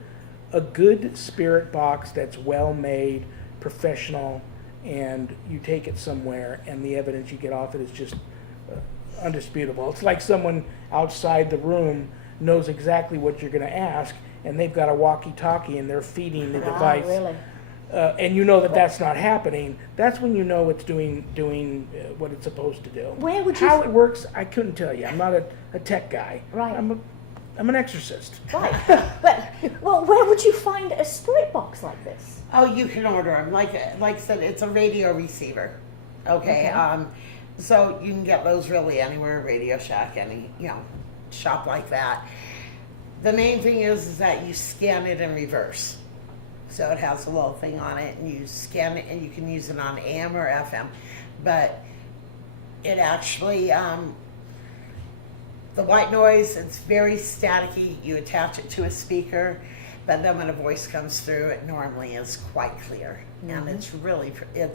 spirit box that's well made, professional, and you take it somewhere, and the evidence you get off it is just undisputable. It's like someone outside the room knows exactly what you're going to ask, and they've got a walkie-talkie and they're feeding the device. Really? And you know that that's not happening. That's when you know it's doing what it's supposed to do. Where would you How it works, I couldn't tell you. I'm not a tech guy. Right. I'm an exorcist. Right. Well, where would you find a spirit box like this? Oh, you can order them. Like I said, it's a radio receiver. Okay. So you can get those really anywhere, Radio Shack, any shop like that. The main thing is that you scan it in reverse. So it has a little thing on it, and you scan it, and you can use it on AM or FM. But it actually, the white noise, it's very staticky. You attach it to a speaker, but then when a voice comes through, it normally is quite clear. And it's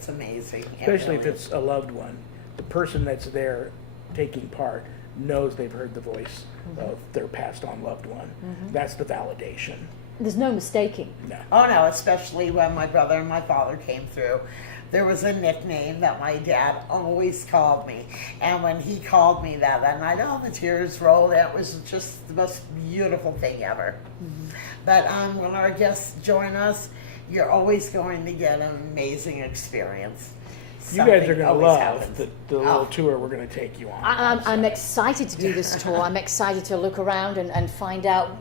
amazing. Especially if it's a loved one. The person that's there taking part knows they've heard the voice of their passed on loved one. That's the validation. There's no mistaking. No. Oh no, especially when my brother and my father came through. There was a nickname that my dad always called me. And when he called me that night, all the tears rolled. It was just the most beautiful thing ever. But when our guests join us, you're always going to get an amazing experience. You guys are going to Something love always happens. the little tour we're going to take you on. I'm excited to do this tour. I'm excited to look around and find out,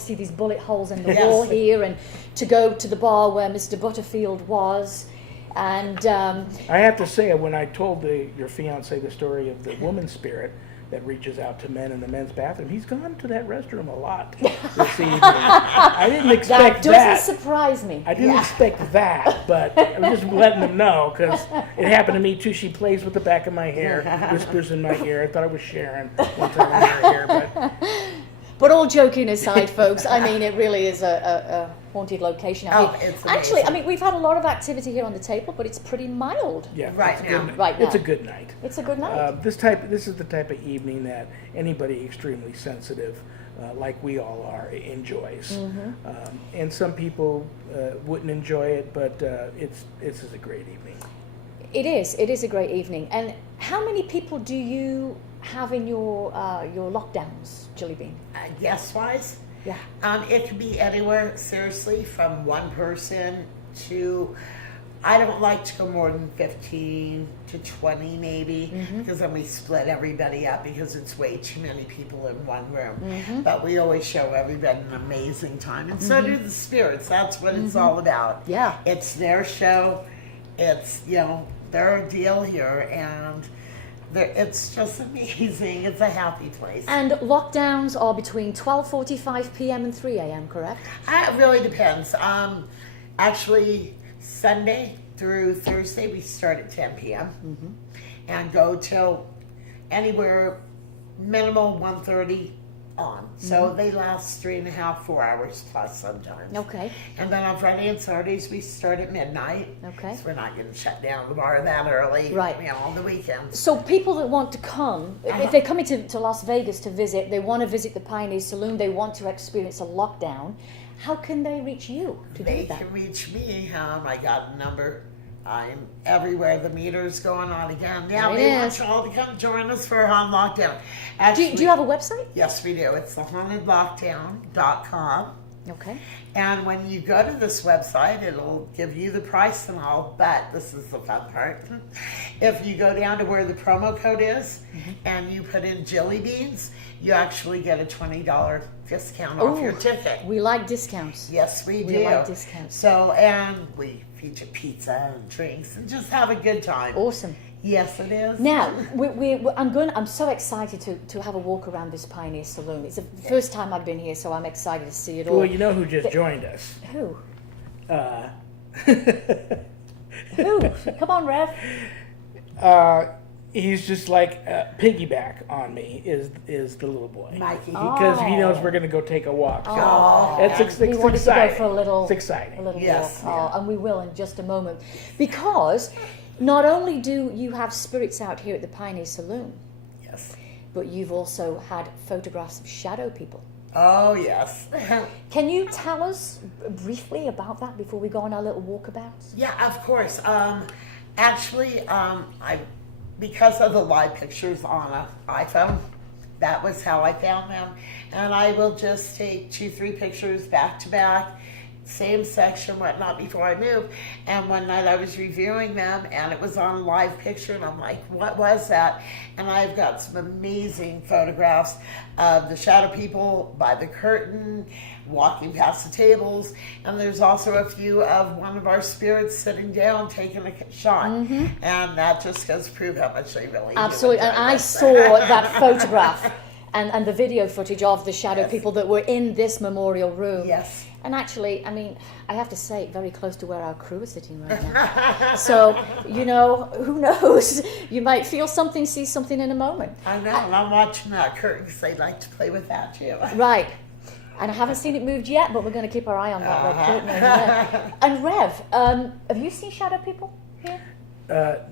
see these bullet holes in the Yes. wall here, and to go to the bar where Mr. Butterfield was. And I have to say, when I told your fiance the story of the woman spirit that reaches out to men in the men's bathroom, he's gone to that restroom a lot this evening. I didn't expect that doesn't surprise me. I didn't expect that, but I'm just letting them know, because it happened to me too. She plays with the back of my hair, whispers in my ear. I thought it was Sharon one time in her hair, But all joking aside, folks, I mean, it really is a haunted location. It's Actually, amazing. we've had a lot of activity here on the table, but it's pretty mild. yeah, Right it's a now. good, Right now. it's a good night. It's a good night. This is the type of evening that anybody extremely sensitive like we all are, enjoys. And some people wouldn't enjoy it, but this is a great evening. It is a great evening. And how many people do you have in your lockdowns, Jilly Bean? Guest-wise? Yeah. It could be anywhere, seriously, from one person to, I don't like to go more than 15 to 20 maybe, because then we split everybody up because it's way too many people in one room. But we always show everybody an amazing time, and so do the spirits. That's what it's all about. Yeah. It's their show. It's, their deal here, and it's just amazing. It's a happy place. And lockdowns are between 12:45 p.m. and 3 a.m., correct? It really depends. Actually, Sunday through Thursday, we start at 10 p.m. And go till anywhere minimal 1:30 on. So they last 3.5, 4 hours plus sometimes. Okay. And then on Friday and Saturdays, we start at midnight. Okay. So we're not going to shut down the bar that early. Right. On the weekends. So people that want to come, if they're coming to Las Vegas to visit, they want to visit the Pioneer Saloon, they want to experience a lockdown, how can they reach you to They do that? can reach me. I got a number. I'm everywhere. The meter's going on again. Yeah, we want you all to come join us for Haunted Lockdown. Actually, Do you have a website? Yes, we do. It's thehauntedlockdown.com. Okay. And when you go to this website, it'll give you the price and all, but this is the fun part. If you go down to where the promo code is and you put in Jilly Beans, you actually get a $20 discount off your ticket. We like discounts. Yes, we do. We like discounts. So, and we feature pizza and drinks and just have a good time. Awesome. Yes, it is. Now, I'm so excited to have a walk around this Pioneer Saloon. It's the first time I've been here, so I'm excited to see it all. Well, you know who just joined us? Who? Who? Come on, Rev. He's just like piggyback on me is the little boy. Mikey. Because he knows we're going to go take a walk. So it's We wanted exciting. to go for a little. It's exciting. A little Yes, walk. And we will in just a moment, because not only do you have spirits out here at the Pioneer Saloon, Yes. but you've also had photographs of shadow people. Oh, yes. Can you tell us briefly about that before we go on our little walkabouts? Yeah, of course. Actually, because of the live pictures on an iPhone, that was how I found them. And I will just take 2-3 pictures back to back, same section, whatnot, before I move. And one night I was reviewing them, and it was on live picture, and I'm like, what was that? And I've got some amazing photographs of the shadow people by the curtain, walking past the tables, and there's also a few of one of our spirits sitting down taking a shot, and that just goes to prove how much they really Absolutely, do and enjoy I this. saw that photograph and the video footage of the shadow people that were in this memorial room. Yes. And actually, I mean, I have to say, very close to where our crew is sitting right now. So, who knows? You might feel something, see something in a moment. I know, and I'm watching that curtain because they like to play with that too. Right. And I haven't seen it moved yet, but we're going to keep our eye on that red curtain over there. And Rev, have you seen shadow people here? The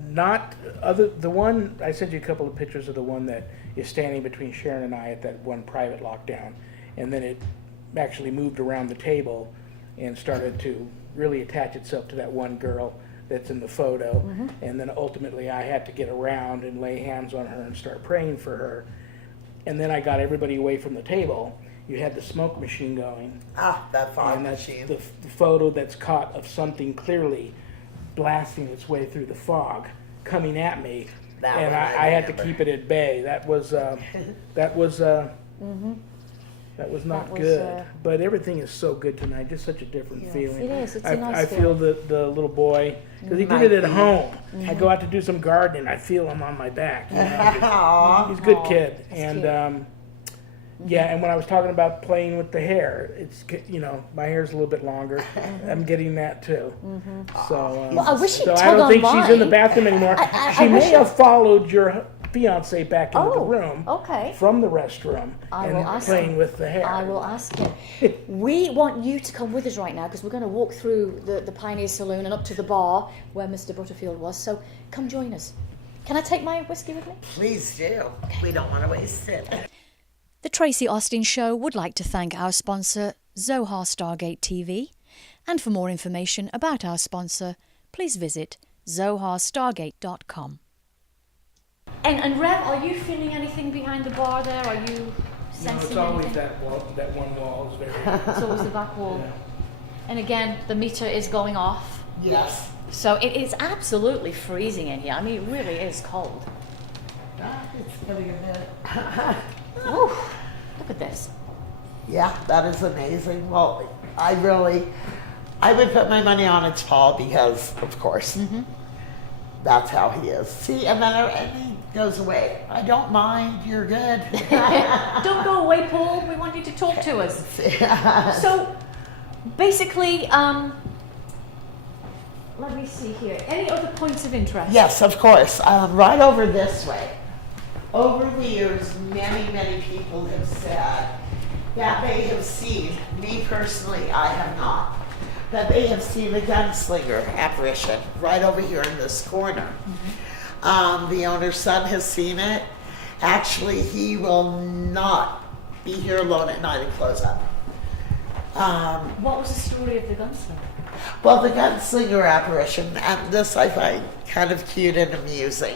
one, I sent you a couple of pictures of the one that is standing between Sharon and I at that one private lockdown, and then it actually moved around the table and started to really attach itself to that one girl that's in the photo. And then ultimately I had to get around and lay hands on her and start praying for her. And then I got everybody away from the table. You had the smoke machine going. That fog And that's machine. the photo that's caught of something clearly blasting its way through the fog, coming at me, That and one I had to remember. keep it at bay. That was not good. But everything is so good tonight. Just such a different feeling. It is. It's a I nice feel the little boy, because he did it at home. I go out to do some gardening. I feel him on my back. He's a good kid. And yeah, and when I was talking about playing with the hair, it's, my hair's a little bit longer. I'm getting that too. So, Well, I wish he'd so I tug don't on think she's in the mine. bathroom anymore. She wish may have followed your fiance back into the room okay. from the restroom I will and ask playing him. with the hair. I will ask him. We want you to come with us right now, because we're going to walk through the Pioneer Saloon and up to the bar where Mr. Butterfield was. So come join us. Can I take my whiskey with me? Please do. We don't want to waste it. The Tracie Austin Show would like to thank our sponsor, Zohar Stargate TV. And for more information about our sponsor, please visit zoharstargate.com. And Rev, are you feeling anything behind the bar there? Are you sensing No, it's always anything? that wall, that one wall is very... It's always the back wall. Yeah. And again, the meter is going off. Yes. So it is absolutely freezing in here. I mean, it really is cold. It's getting a bit. Ooh, look at this. Yeah, that is amazing. Well, I would put my money on it's Paul because, of course, that's how he is. See, and then he goes away. I don't mind. You're good. Don't go away, Paul. We want you to talk to us. So, basically, let me see here. Any other points of interest? Yes, of course. Right over this way. Over the years, many, many people have said that they have seen, me personally, I have not, that they have seen a gunslinger apparition right over here in this corner. The owner's son has seen it. Actually, he will not be here alone at night and close up. What was the story of the gunslinger? Well, the gunslinger apparition, and this I find kind of cute and amusing.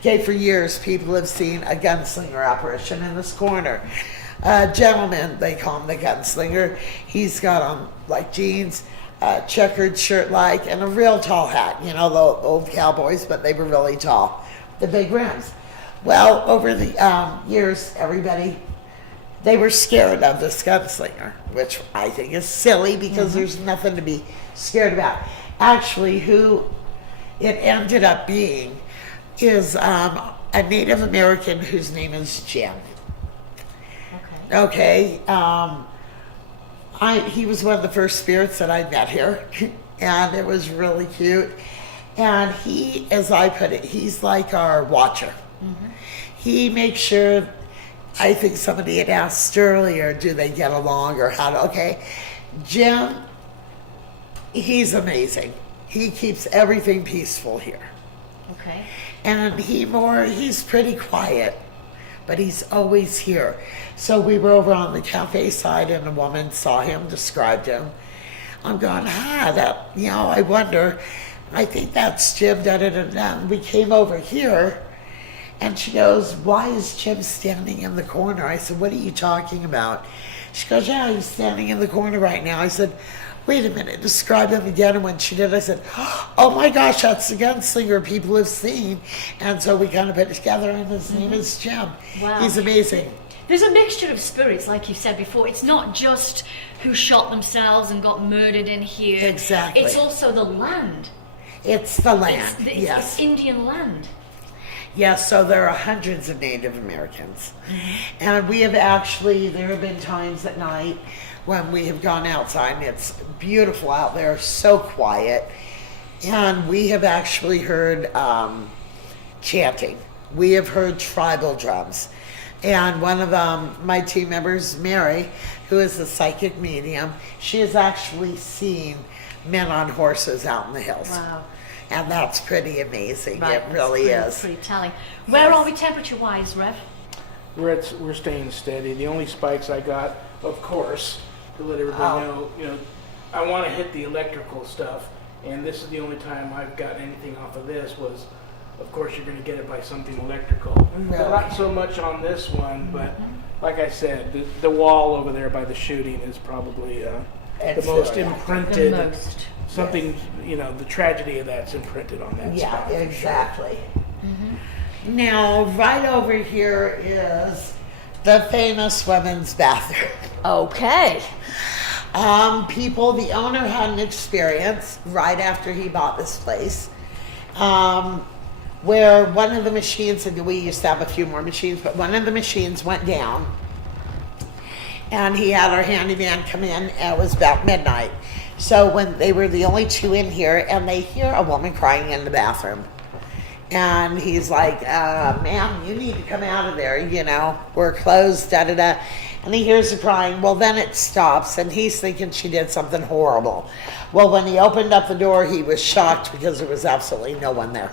Okay, for years, people have seen a gunslinger apparition in this corner. A gentleman, they call him the gunslinger. He's got on like jeans, checkered shirt like, and a real tall hat. You know, the old cowboys, but they were really tall. The big rims. Well, over the years, they were scared of this gunslinger, which I think is silly because there's nothing to be scared about. Actually, who it ended up being is a Native American whose name is Jim. Okay. He was one of the first spirits that I met here, and it was really cute. And he, as I put it, he's like our watcher. He makes sure, I think somebody had asked earlier, do they get along or how to, okay. Jim, he's amazing. He keeps everything peaceful here. Okay. And he's pretty quiet, but he's always here. So we were over on the cafe side and a woman saw him, described him. I'm going, I wonder, I think that's Jim, da-da-da-da. We came over here and she goes, why is Jim standing in the corner? I said, what are you talking about? She goes, yeah, he's standing in the corner right now. I said, wait a minute, describe him again. And when she did, I said, oh my gosh, that's the gunslinger people have seen. And so we kind of put it together, and his name is Jim. Wow. He's amazing. There's a mixture of spirits, like you said before. It's not just who shot themselves and got murdered in here. Exactly. It's also the land. It's the land, yes. It's Indian land. Yes, so there are hundreds of Native Americans. And there have been times at night when we have gone outside and it's beautiful out there, so quiet. And we have actually heard chanting. We have heard tribal drums. And one of my team members, Mary, who is a psychic medium, she has actually seen men on horses out in the hills. Wow. And that's pretty amazing. Right, It really is. Pretty telling. Where are we temperature-wise, Rev? We're staying steady. The only spikes I got, of course, to let everybody know, I want to hit the electrical stuff, and this is the only time I've gotten anything off of this was, of course, you're going to get it by something electrical. But not so much on this one, but like I said, the wall over there by the shooting is probably the most imprinted. The most. Something, the tragedy of that's imprinted on that spot. Yeah, exactly. Now, right over here is the famous women's bathroom. Okay. The owner had an experience right after he bought this place, where one of the machines, and we used to have a few more machines, but one of the machines went down, and he had our handyman come in, and it was about midnight. So when they were the only two in here, and they hear a woman crying in the bathroom. And he's like, ma'am, you need to come out of there, we're closed, da-da-da. And he hears her crying. Well, then it stops, and he's thinking she did something horrible. Well, when he opened up the door, he was shocked because there was absolutely no one there.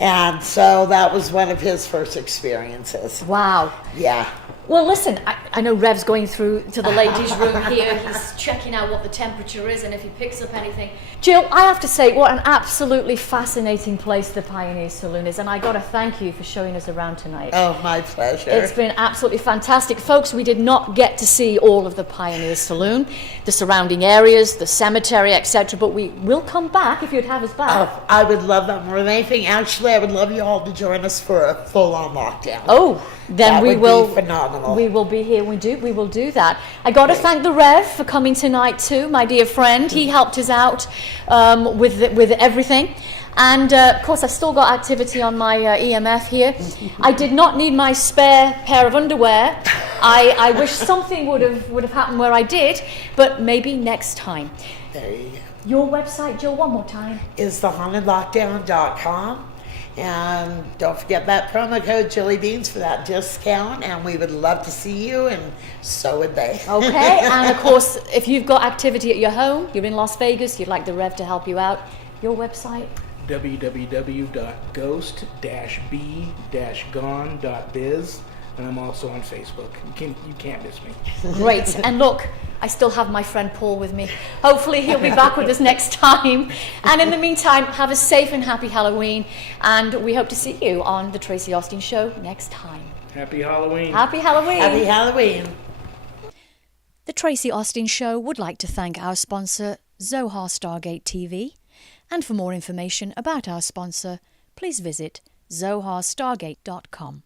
And so that was one of his first experiences. Wow. Yeah. Well, listen, I know Rev's going through to the ladies' room here. He's checking out what the temperature is and if he picks up anything. Jill, I have to say, what an absolutely fascinating place the Pioneer Saloon is, and I got to thank you for showing us around tonight. Oh, my pleasure. It's been absolutely fantastic. Folks, we did not get to see all of the Pioneer Saloon, the surrounding areas, the cemetery, etc., but we will come back if you'd have us back. Oh, I would love that more than anything. Actually, I would love you all to join us for a full-on lockdown. Oh, then that we would will. Be phenomenal. We will be here. We will do that. I got to thank the Rev for coming tonight too, my dear friend. He helped us out with everything. And of course, I've still got activity on my EMF here. I did not need my spare pair of underwear. I wish something would have happened where I did, but maybe next time. There you go. Your website, Jill, one more time. Is thehauntedlockdown.com. And don't forget that promo code Chili Beans for that discount, and we would love to see you, and so would they. Okay, and of course, if you've got activity at your home, you're in Las Vegas, you'd like the Rev to help you out, your website? www.ghost-b-gone.biz, and I'm also on Facebook. You can't miss me. Great, and look, I still have my friend Paul with me. Hopefully he'll be back with us next time. And in the meantime, have a safe and happy Halloween, and we hope to see you on the Tracie Austin Show next time. Happy Halloween. Happy Halloween. Happy Halloween. The Tracie Austin Show would like to thank our sponsor, Zohar Stargate TV. And for more information about our sponsor, please visit zoharstargate.com.